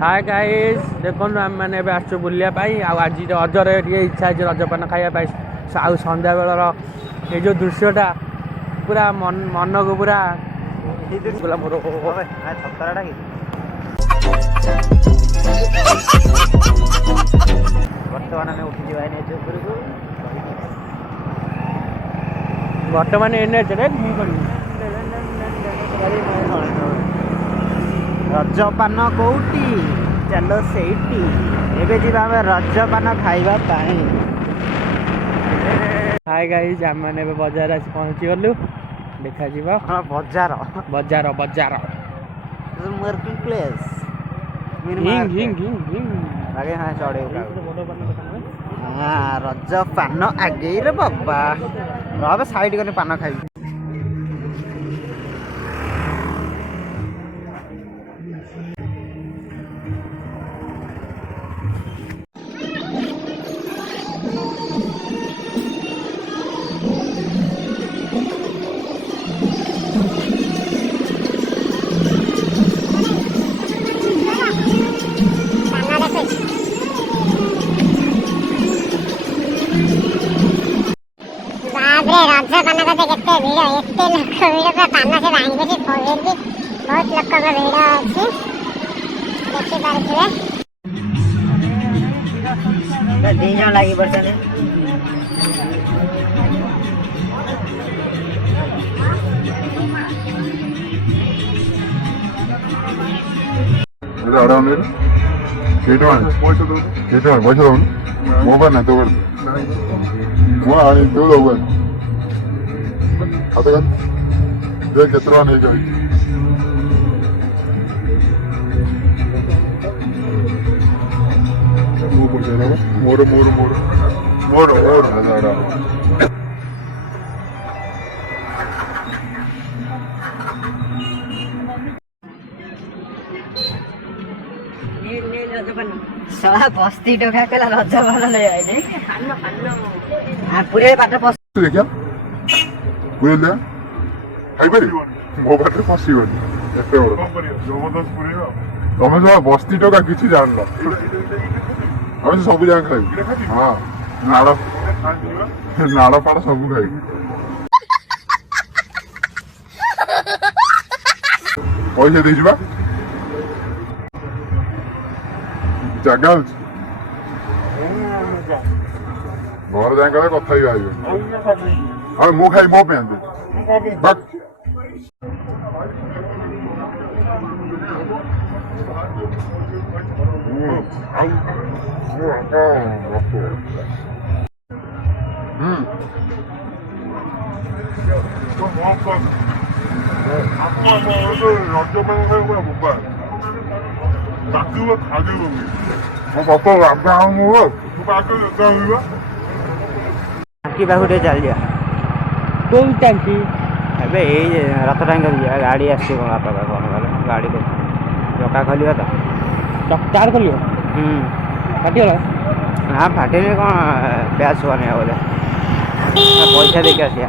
Hi guys देखो आम मैंने आसु बुलिया आज रजरे इच्छा है रजपान खावाई आउ सन्ध्या बेलर ये जो दृश्यटा पूरा मन को पूरा मोर बर्तमान आम उठी बर्तमान एने रजपान कौटी चलो सेठी एबे जीवा आमे रजपान खाइबा ताई। हाय गाइस आम मैंने बाजार आसी पहुँची गलु देखा जीवा। हां बाजार बाजार बाजार मार्केट प्लेस हिंग हिंग हिंग हिंग आगे हां चढ़े हां रजपान आगे रे बाबा रबे साइड करने पान खाई। रजपान करते केते भिड़ एते लोक भिड़ पे पान से भांगी बसी पवेली बहुत लोक भिड़ अछि देखि पारछिबे दी जण लागि पड़छने अराउंड पैसा दौन मोबाइल ना तो वो आने तो दौन आता कर देख कितना नहीं जाए वो बोल रहा है मोर मोर मोर मोर मोर हजारा साला बस्ती टोका केला रजपान ले आइ नै खान्न खान्न आ पुरे बाटा पस देखिया पूरे ले खाई पारि मोबाइल रे फसी गनी एते बड़ जबरदस्त पूरे तमे जो बस्ती टोका किछि जान न हम सब जान खाई हां नाड़ा नाड़ा पाड़ा सब खाई पैसा दे जिबा जगह घर जाए कथा ही भाई हाँ मु खाई मो पे टांकी बाहुटे चल जा कोई टांकी अबे ये रथ टांगी दिया गाड़ी आसी बापा कौन गले गाड़ी को चका खोलियो तो टायर खोलियो फाटिगला हाँ फाटे कौन प्याज बने बोले पैसा देखे आसिया